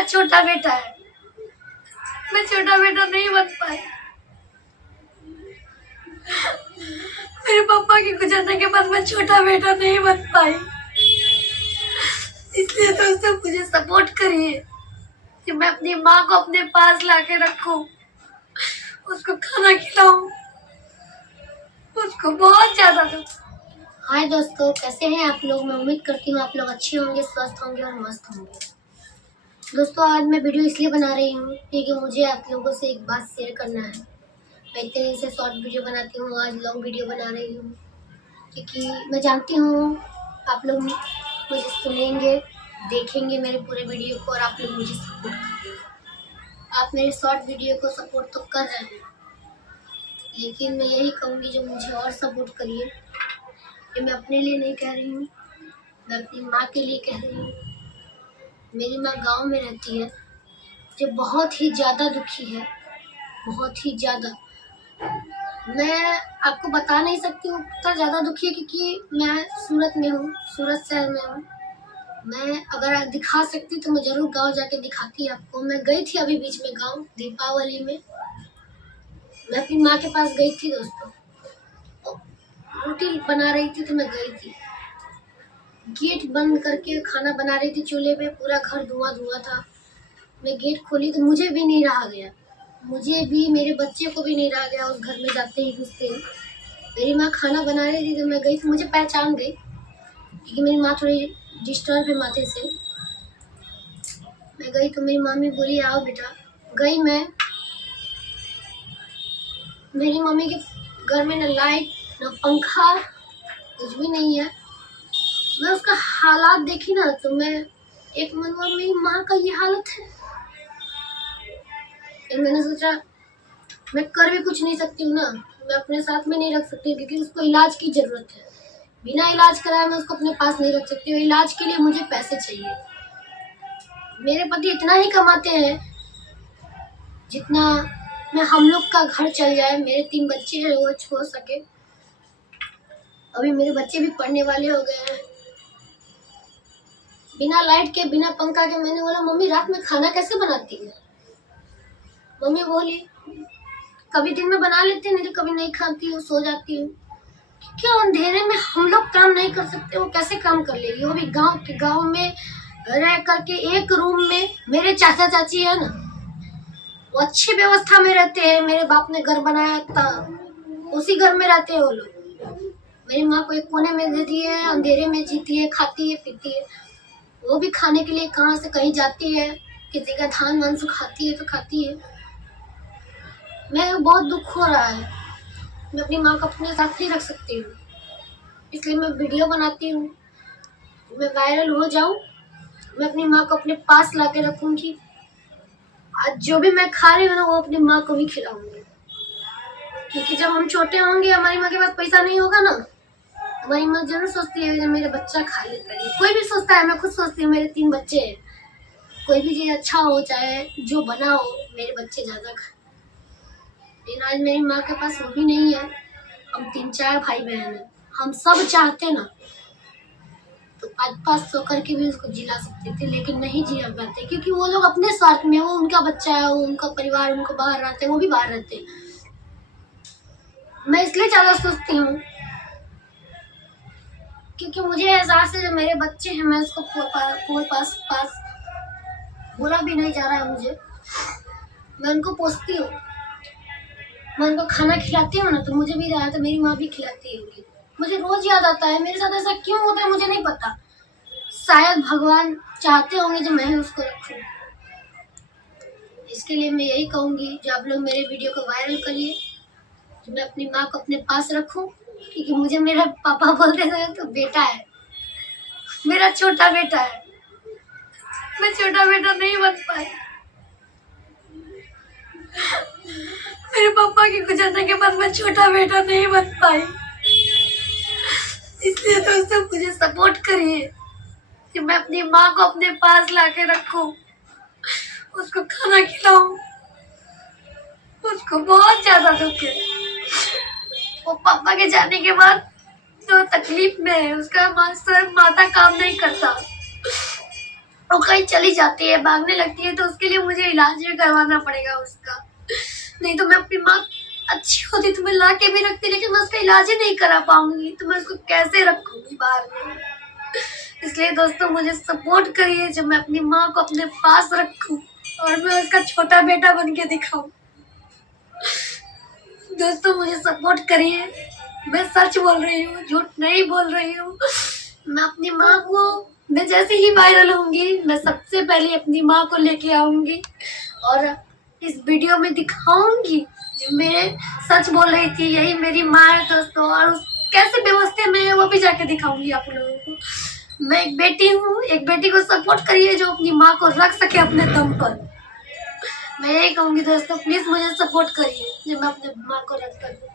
मेरा छोटा बेटा है, मैं छोटा बेटा नहीं बन पाई। मेरे पापा के गुजरने के बाद मैं छोटा बेटा नहीं बन पाई। इसलिए दोस्तों मुझे सपोर्ट करिए कि मैं अपनी माँ को अपने पास लाके रखूं, उसको खाना खिलाऊं, उसको बहुत ज्यादा दूं। हाय दोस्तों, कैसे हैं आप लोग। मैं उम्मीद करती हूँ आप लोग अच्छे होंगे, स्वस्थ होंगे और मस्त होंगे। दोस्तों आज मैं वीडियो इसलिए बना रही हूँ क्योंकि मुझे आप लोगों से एक बात शेयर करना है। मैं इतने दिन से शॉर्ट वीडियो बनाती हूँ, आज लॉन्ग वीडियो बना रही हूँ क्योंकि मैं जानती हूँ आप लोग मुझे सुनेंगे, देखेंगे मेरे पूरे वीडियो को और आप लोग मुझे सपोर्ट करेंगे। आप मेरे शॉर्ट वीडियो को सपोर्ट तो कर रहे हैं, लेकिन मैं यही कहूँगी जो मुझे और सपोर्ट करिए। ये मैं अपने लिए नहीं कह रही हूँ, मैं अपनी माँ के लिए कह रही हूँ। मेरी माँ गांव में रहती है, जो बहुत ही ज़्यादा दुखी है, बहुत ही ज़्यादा। मैं आपको बता नहीं सकती हूँ कितना ज़्यादा दुखी है क्योंकि मैं सूरत में हूँ, सूरत शहर में हूँ। मैं अगर दिखा सकती तो मैं ज़रूर गांव जाके दिखाती आपको। मैं गई थी अभी बीच में गांव दीपावली में, मैं अपनी माँ के पास गई थी दोस्तों। रोटी बना रही थी तो मैं गई थी, गेट बंद करके खाना बना रही थी चूल्हे पे, पूरा घर धुआं धुआं था। मैं गेट खोली तो मुझे भी नहीं रहा गया, मुझे भी, मेरे बच्चे को भी नहीं रहा गया उस घर में जाते ही घुसते ही। मेरी माँ खाना बना रही थी तो मैं गई, तो मुझे पहचान गई क्योंकि मेरी माँ थोड़ी डिस्टर्ब है माथे से। मैं गई तो मेरी मम्मी बोली आओ बेटा। गई मैं, मेरी मम्मी के घर में न लाइट न पंखा, कुछ भी नहीं है। मैं उसका हालात देखी ना तो मैं एक मन में मेरी माँ का ये हालत है। फिर मैंने सोचा मैं कर भी कुछ नहीं सकती हूँ ना, मैं अपने साथ में नहीं रख सकती क्योंकि उसको इलाज की जरूरत है। बिना इलाज कराए मैं उसको अपने पास नहीं रख सकती हूँ। इलाज के लिए मुझे पैसे चाहिए। मेरे पति इतना ही कमाते हैं जितना मैं हम लोग का घर चल जाए। मेरे 3 बच्चे हैं, वो छोड़ सके। अभी मेरे बच्चे भी पढ़ने वाले हो गए हैं। बिना लाइट के, बिना पंखा के। मैंने बोला मम्मी रात में खाना कैसे बनाती है। मम्मी बोली कभी दिन में बना लेती, नहीं तो कभी नहीं खाती हूँ, सो जाती हूँ। क्या अंधेरे में हम लोग काम नहीं कर सकते, वो कैसे काम कर लेगी। वो भी गांव में रह करके एक रूम में। मेरे चाचा चाची है ना, वो अच्छी व्यवस्था में रहते हैं, मेरे बाप ने घर बनाया था, उसी घर में रहते हैं वो लोग। मेरी माँ को एक कोने में दे दिए है, अंधेरे में जीती है, खाती है, पीती है। वो भी खाने के लिए कहाँ से कहीं जाती है, किसी का धान वान खाती है तो खाती है। मैं बहुत दुख हो रहा है, मैं अपनी माँ को अपने साथ नहीं रख सकती हूँ, इसलिए मैं वीडियो बनाती हूँ। मैं वायरल हो जाऊँ, मैं अपनी माँ को अपने पास ला के रखूँगी। आज जो भी मैं खा रही हूँ ना, वो अपनी माँ को भी खिलाऊंगी क्योंकि जब हम छोटे होंगे, हमारी माँ के पास पैसा नहीं होगा ना, हमारी माँ जरूर सोचती है मेरे बच्चा खा ले करे। कोई भी सोचता है, मैं खुद सोचती हूँ, मेरे 3 बच्चे हैं, कोई भी चीज़ अच्छा हो चाहे जो बना हो, मेरे बच्चे ज़्यादा खाए। लेकिन आज मेरी माँ के पास वो भी नहीं है। हम 3-4 भाई बहन हैं, हम सब चाहते ना तो 5-5 सौ करके भी उसको जिला सकते थे, लेकिन नहीं जिला पाते क्योंकि वो लोग अपने स्वार्थ में, वो उनका बच्चा है, वो उनका परिवार, उनको बाहर रहते हैं, वो भी बाहर रहते हैं। मैं इसलिए ज़्यादा सोचती हूँ क्योंकि मुझे एहसास है जो मेरे बच्चे हैं, मैं उसको पास बोला भी नहीं जा रहा है मुझे। मैं उनको पोसती हूँ, मैं उनको खाना खिलाती हूँ ना तो मुझे भी याद आता है, मेरी माँ भी खिलाती है उनकी। मुझे रोज याद आता है। मेरे साथ ऐसा क्यों होता है मुझे नहीं पता, शायद भगवान चाहते होंगे जो मैं ही उसको रखूं। इसके लिए मैं यही कहूँगी जो आप लोग मेरे वीडियो को वायरल करिए, तो मैं अपनी माँ को अपने पास रखूं क्योंकि मुझे मेरा पापा बोलते थे तो बेटा है, मेरा छोटा बेटा है, मैं छोटा बेटा नहीं बन पाई। मेरे पापा के गुजरने के बाद मैं छोटा बेटा नहीं बन पाई। इसलिए दोस्तों मुझे सपोर्ट करिए कि मैं अपनी माँ को अपने पास लाके रखूं, उसको खाना खिलाऊं। उसको बहुत ज्यादा दुख है, वो पापा के जाने के बाद जो तकलीफ में है, उसका माथा काम नहीं करता। वो कहीं चली जाती है, भागने लगती है, तो उसके लिए मुझे इलाज भी करवाना पड़ेगा उसका। नहीं तो मैं अपनी माँ अच्छी होती तो मैं ला के भी रखती, लेकिन मैं उसका इलाज ही नहीं करा पाऊंगी, तो मैं उसको कैसे रखूंगी बाहर में। इसलिए दोस्तों मुझे सपोर्ट करिए जब मैं अपनी माँ को अपने पास रखूं और मैं उसका छोटा बेटा बन के दिखाऊं। दोस्तों मुझे सपोर्ट करिए, मैं सच बोल रही हूँ, झूठ नहीं बोल रही हूँ। मैं अपनी माँ को, मैं जैसे ही वायरल होंगी मैं सबसे पहले अपनी माँ को लेके आऊंगी और इस वीडियो में दिखाऊंगी जो मैं सच बोल रही थी, यही मेरी माँ है दोस्तों। और कैसे व्यवस्था में है वो भी जाके दिखाऊंगी आप लोगों को। मैं एक बेटी हूँ, एक बेटी को सपोर्ट करिए जो अपनी माँ को रख सके अपने दम पर। मैं यही कहूँगी दोस्तों, प्लीज मुझे सपोर्ट करिए जब मैं अपने माँ को रख सकूँ।